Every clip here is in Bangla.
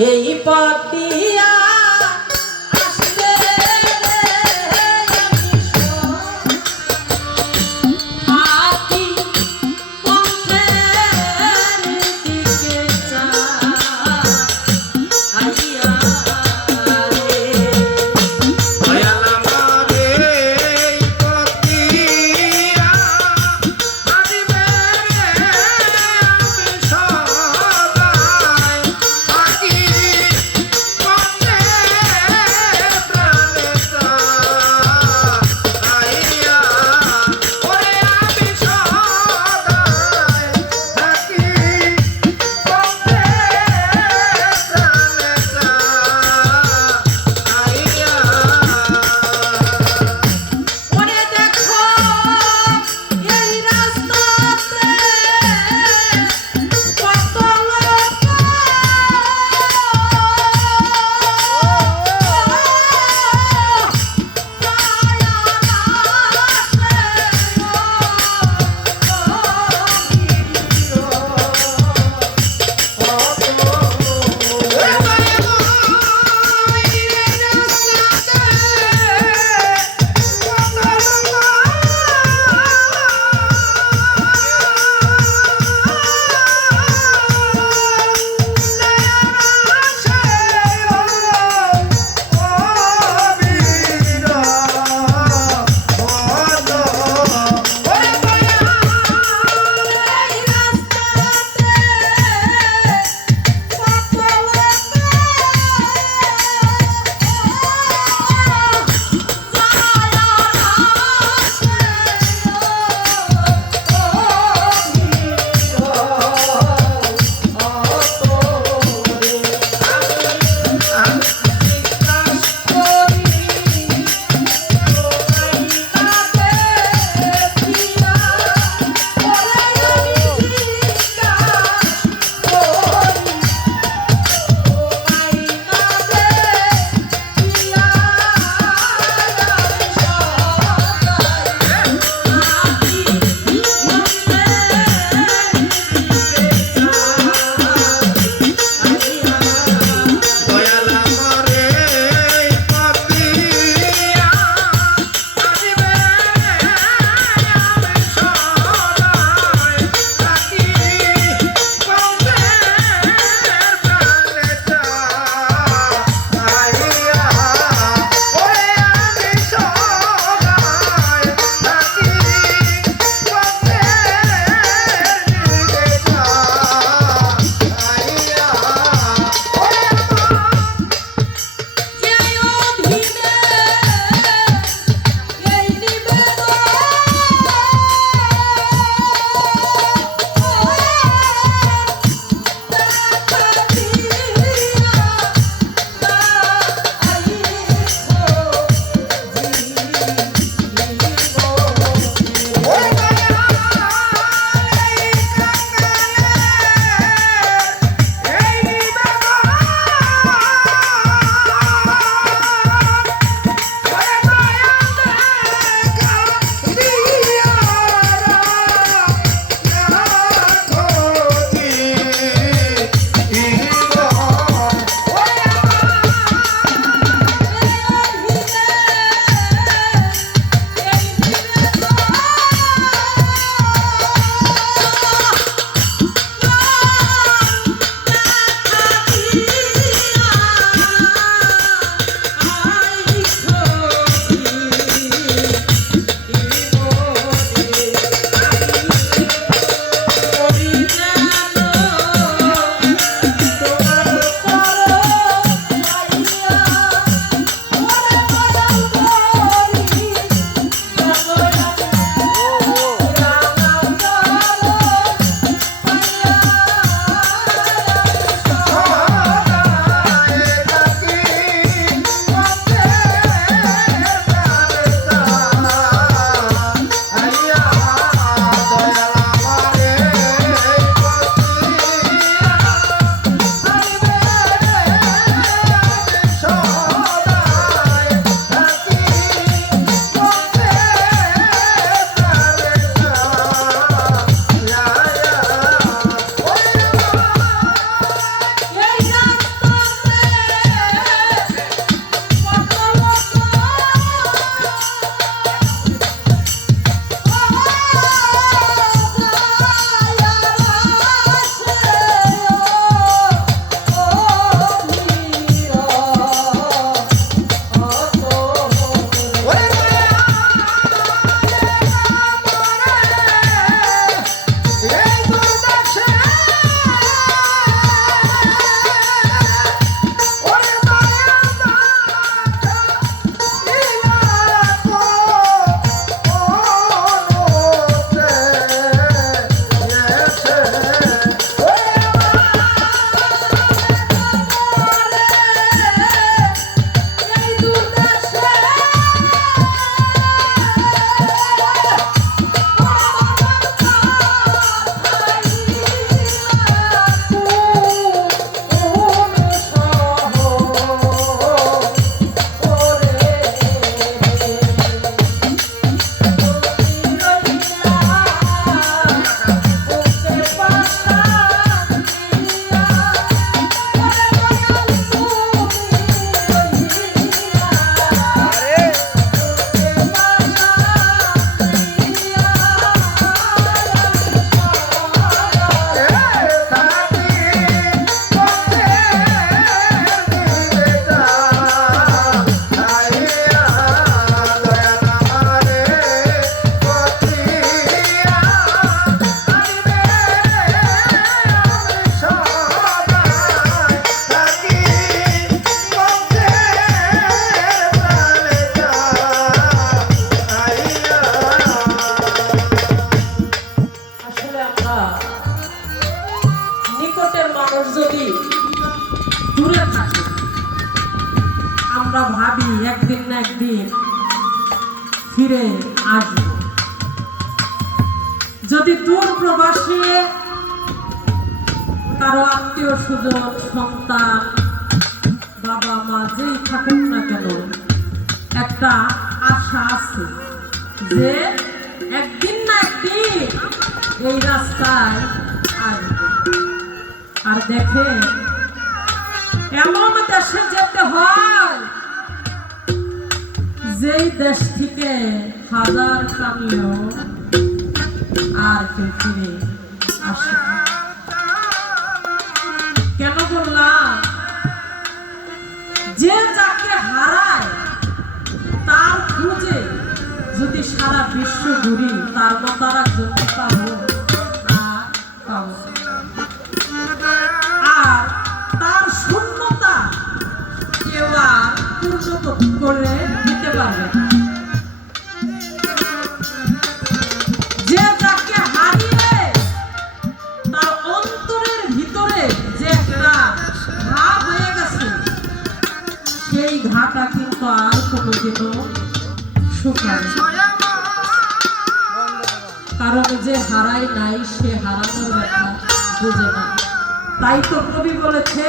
এই পথ আর দেখে এমন দেশে যেতে হয় যেই দেশ থেকে হাজার কামিও আর কেউ ফিরে আসে কেন বললাম যে যাকে হারায়, তার খুঁজে যদি সারা বিশ্ব ঘুরি, তার মতো আর একজন পাবো। পূর্ণ করে দিতে পারবে। তার অন্তরের ভিতরে কারণ যে হারায় নাই, সে হারানোর ব্যথা বুঝে না। তাই তো কবি বলেছে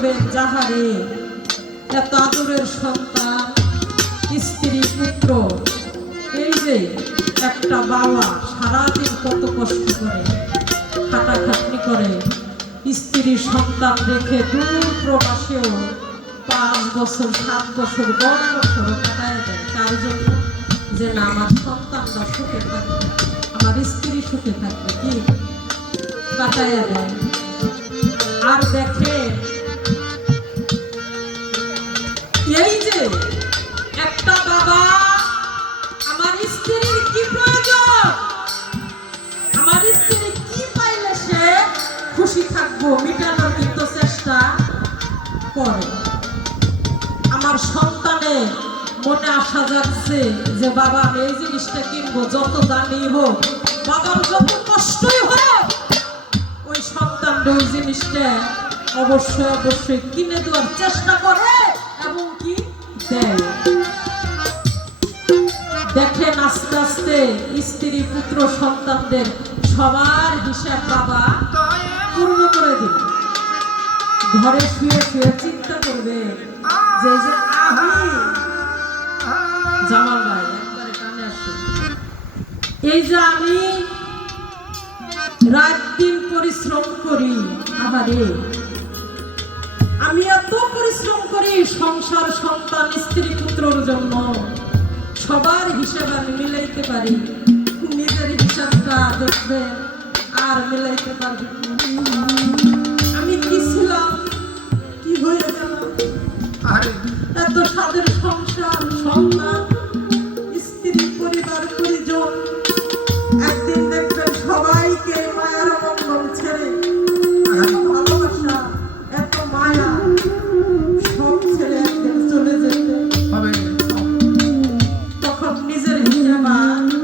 করবেন যাহারে, এত আদরের সন্তান, স্ত্রী, পুত্র, এই যে একটা বাবা সারাদিন কত কষ্ট করে, খাটাখাটনি করে, স্ত্রী সন্তান রেখে দূর প্রবাসেও পাঁচ বছর, সাত বছর, দশ বছর কাটায় দেয়। তার জন্য যে না, আমার সন্তানরা সুখে থাকবে, আমার স্ত্রী সুখে থাকবে কি? কাটায় দেয়। আর দেখে এই যে, একটা বাবা, আমার স্ত্রীর কি প্রয়োজন? আমার স্ত্রী কি পাইলে সে খুশি থাকব, মিটানোর কিন্তু চেষ্টা করে। আমার সন্তানে মনে আসা যাচ্ছে যে বাবা, আমি এই জিনিসটা কিনবো, যত দামি হোক, বাবার যত কষ্টই হোক, ওই সন্তান ওই জিনিসটা অবশ্যই অবশ্যই কিনে দেওয়ার চেষ্টা করে। দেয়। দেখেন আস্তে আস্তে স্ত্রী পুত্র সন্তানদের সবার হিসাব বাবা পূর্ণ করে দিন ঘরে শুয়ে শুয়ে চিন্তা করবে যে যে জামাল ভাই এই যে আমি রাত দিন পরিশ্রম করি, আহারে। আমি এত পরিশ্রম করি সংসার সন্তান স্ত্রী পুত্রর জন্য। সবার হিসাব আমি মিলাইতে পারি। নিজের হিসাবটা দেখবে আর মিলাইতে পারবে আমি কি ছিলাম? কি হয়ে গেল? আরে। এত সাদের সংসার সন্তান రిజర్వ్ ఇచ్చిన